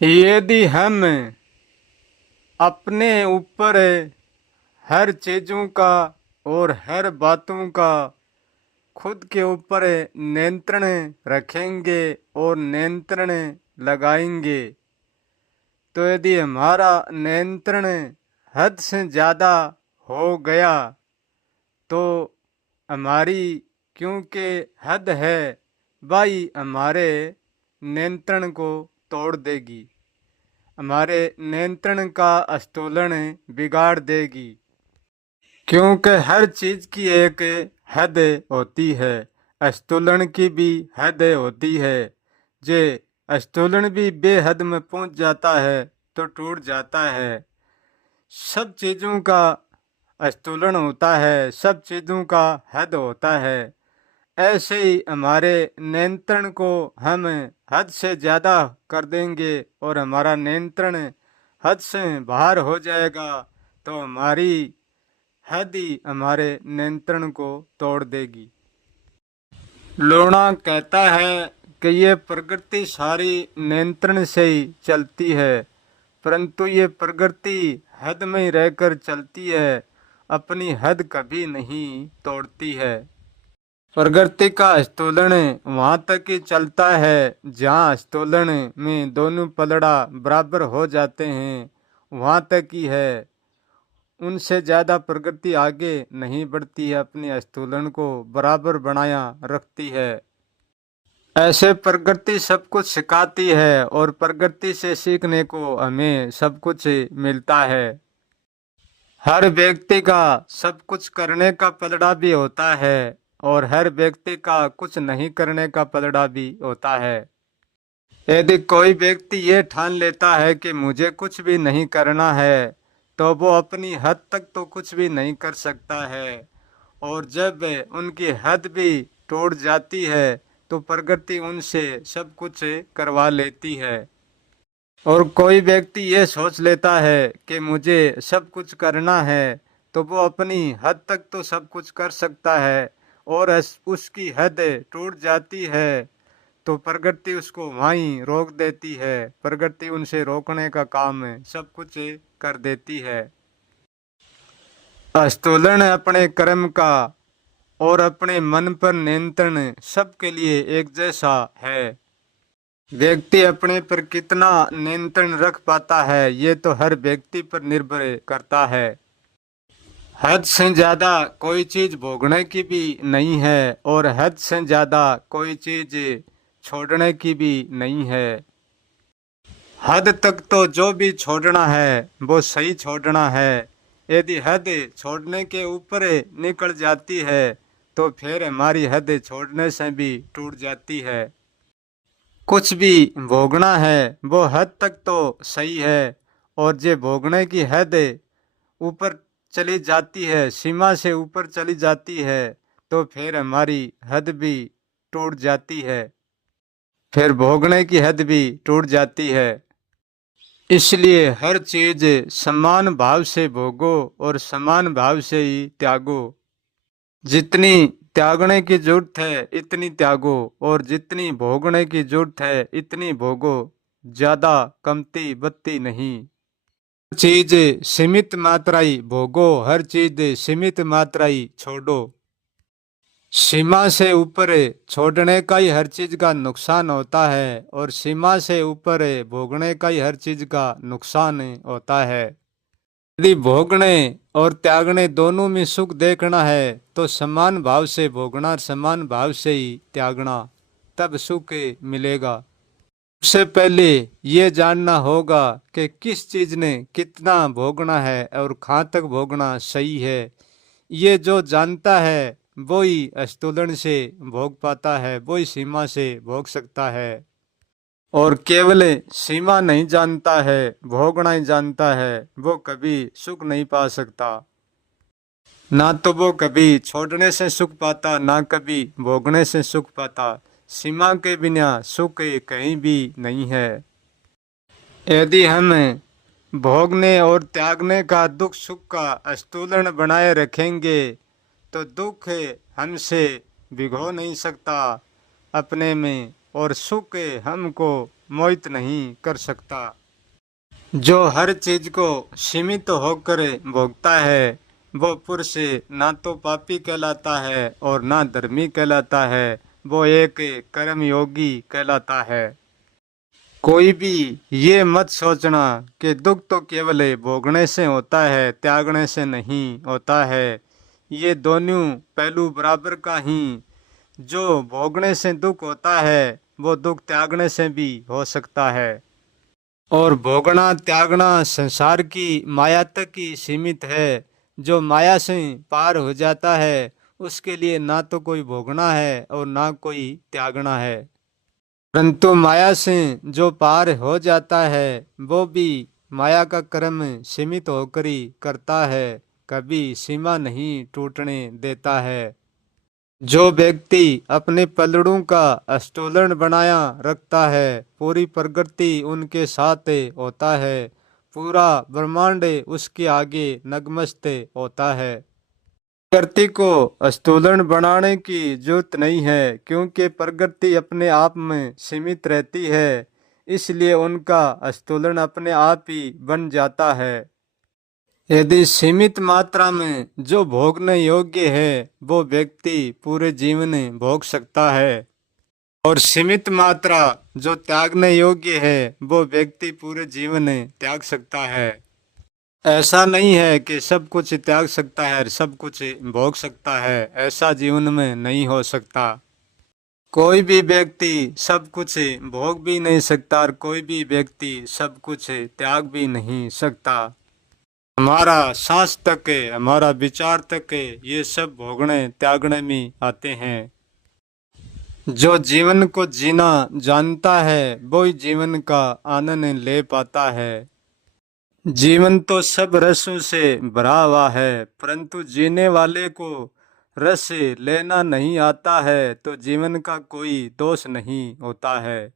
यदि हम अपने ऊपर हर चीज़ों का और हर बातों का खुद के ऊपर नियंत्रण रखेंगे और नियंत्रण लगाएंगे, तो यदि हमारा नियंत्रण हद से ज़्यादा हो गया तो हमारी, क्योंकि हद है भाई, हमारे नियंत्रण को तोड़ देगी, हमारे नियंत्रण का संतुलन बिगाड़ देगी। क्योंकि हर चीज की एक हद होती है, संतुलन की भी हद होती है। जे संतुलन भी बेहद में पहुंच जाता है तो टूट जाता है। सब चीजों का संतुलन होता है, सब चीजों का हद होता है। ऐसे ही हमारे नियंत्रण को हम हद से ज़्यादा कर देंगे और हमारा नियंत्रण हद से बाहर हो जाएगा, तो हमारी हद ही हमारे नियंत्रण को तोड़ देगी। लोना कहता है कि ये प्रकृति सारी नियंत्रण से ही चलती है, परंतु ये प्रकृति हद में ही रहकर चलती है, अपनी हद कभी नहीं तोड़ती है। प्रकृति का आंदोलन वहां तक ही चलता है जहाँ आंदोलन में दोनों पलड़ा बराबर हो जाते हैं, वहां तक ही है। उनसे ज्यादा प्रकृति आगे नहीं बढ़ती है, अपने आंदोलन को बराबर बनाया रखती है। ऐसे प्रकृति सब कुछ सिखाती है और प्रकृति से सीखने को हमें सब कुछ मिलता है। हर व्यक्ति का सब कुछ करने का पलड़ा भी होता है और हर व्यक्ति का कुछ नहीं करने का पलड़ा भी होता है। यदि कोई व्यक्ति ये ठान लेता है कि मुझे कुछ भी नहीं करना है, तो वो अपनी हद तक तो कुछ भी नहीं कर सकता है। और जब उनकी हद भी टूट जाती है तो प्रकृति उनसे सब कुछ करवा लेती है। और कोई व्यक्ति ये सोच लेता है कि मुझे सब कुछ करना है, तो वो अपनी हद तक तो सब कुछ कर सकता है और उसकी हद टूट जाती है तो प्रकृति उसको वहीं रोक देती है। प्रकृति उनसे रोकने का काम सब कुछ कर देती है। आंदोलन अपने कर्म का और अपने मन पर नियंत्रण सबके लिए एक जैसा है। व्यक्ति अपने पर कितना नियंत्रण रख पाता है ये तो हर व्यक्ति पर निर्भर करता है। हद से ज्यादा कोई चीज भोगने की भी नहीं है और हद से ज्यादा कोई चीज छोड़ने की भी नहीं है। हद तक तो जो भी छोड़ना है वो सही छोड़ना है। यदि हद छोड़ने के ऊपर निकल जाती है तो फिर हमारी हद छोड़ने से भी टूट जाती है। कुछ भी भोगना है वो हद तक तो सही है, और जो भोगने की हद ऊपर चली जाती है, सीमा से ऊपर चली जाती है, तो फिर हमारी हद भी टूट जाती है, फिर भोगने की हद भी टूट जाती है। इसलिए हर चीज समान भाव से भोगो और समान भाव से ही त्यागो। जितनी त्यागने की जरूरत है इतनी त्यागो और जितनी भोगने की जरूरत है इतनी भोगो, ज्यादा कमती बत्ती नहीं। हर चीज सीमित मात्रा ही भोगो, हर चीज सीमित मात्रा ही छोड़ो। सीमा से ऊपर छोड़ने का ही हर चीज का नुकसान होता है और सीमा से ऊपर भोगने का ही हर चीज का नुकसान होता है। यदि भोगने और त्यागने दोनों में सुख देखना है तो समान भाव से भोगना, समान भाव से ही त्यागना, तब सुख मिलेगा। सबसे पहले ये जानना होगा कि किस चीज ने कितना भोगना है और कहाँ तक भोगना सही है। ये जो जानता है वो ही आंदोलन से भोग पाता है, वो ही सीमा से भोग सकता है। और केवल सीमा नहीं जानता है, भोगना ही जानता है, वो कभी सुख नहीं पा सकता। ना तो वो कभी छोड़ने से सुख पाता, ना कभी भोगने से सुख पाता। सीमा के बिना सुख कहीं भी नहीं है। यदि हम भोगने और त्यागने का दुख सुख का संतुलन बनाए रखेंगे तो दुख हमसे भिगो नहीं सकता अपने में, और सुख हमको मोहित नहीं कर सकता। जो हर चीज को सीमित होकर भोगता है वो पुरुष ना तो पापी कहलाता है और ना धर्मी कहलाता है, वो एक कर्मयोगी कहलाता है। कोई भी ये मत सोचना कि दुख तो केवल भोगने से होता है, त्यागने से नहीं होता है। ये दोनों पहलू बराबर का ही। जो भोगने से दुख होता है वो दुख त्यागने से भी हो सकता है। और भोगना त्यागना संसार की माया तक ही सीमित है। जो माया से पार हो जाता है उसके लिए ना तो कोई भोगना है और ना कोई त्यागना है। परंतु माया से जो पार हो जाता है वो भी माया का कर्म सीमित होकर ही करता है, कभी सीमा नहीं टूटने देता है। जो व्यक्ति अपने पलड़ों का आंदोलन बनाया रखता है पूरी प्रकृति उनके साथ होता है, पूरा ब्रह्मांड उसके आगे नतमस्तक होता है। प्रकृति को आंदोलन बनाने की जरूरत नहीं है क्योंकि प्रकृति अपने आप में सीमित रहती है, इसलिए उनका आंदोलन अपने आप ही बन जाता है। यदि सीमित मात्रा में जो भोगने योग्य है वो व्यक्ति पूरे जीवन भोग सकता है, और सीमित मात्रा जो त्यागने योग्य है वो व्यक्ति पूरे जीवन त्याग सकता है। ऐसा नहीं है कि सब कुछ त्याग सकता है और सब कुछ भोग सकता है, ऐसा जीवन में नहीं हो सकता। कोई भी व्यक्ति सब कुछ भोग भी नहीं सकता और कोई भी व्यक्ति सब कुछ त्याग भी नहीं सकता। हमारा सांस तक है, हमारा विचार तक है, ये सब भोगने त्यागने में आते हैं। जो जीवन को जीना जानता है वो ही जीवन का आनंद ले पाता है। जीवन तो सब रसों से भरा हुआ है परंतु जीने वाले को रस लेना नहीं आता है तो जीवन का कोई दोष नहीं होता है।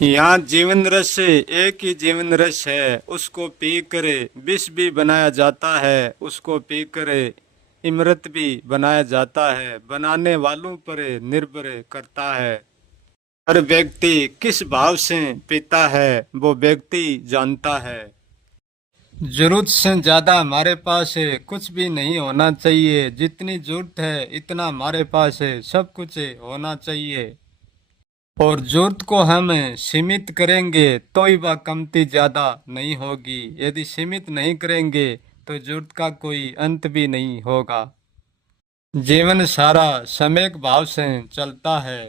यहाँ जीवन रस एक ही जीवन रस है, उसको पी कर विष भी बनाया जाता है, उसको पी कर अमृत भी बनाया जाता है, बनाने वालों पर निर्भर करता है। हर व्यक्ति किस भाव से पीता है वो व्यक्ति जानता है। जरूरत से ज्यादा हमारे पास कुछ भी नहीं होना चाहिए, जितनी जरूरत है इतना हमारे पास सब कुछ होना चाहिए। और जरूरत को हम सीमित करेंगे तो ही वह कमती ज्यादा नहीं होगी, यदि सीमित नहीं करेंगे तो जरूरत का कोई अंत भी नहीं होगा। जीवन सारा सम्यक भाव से चलता है।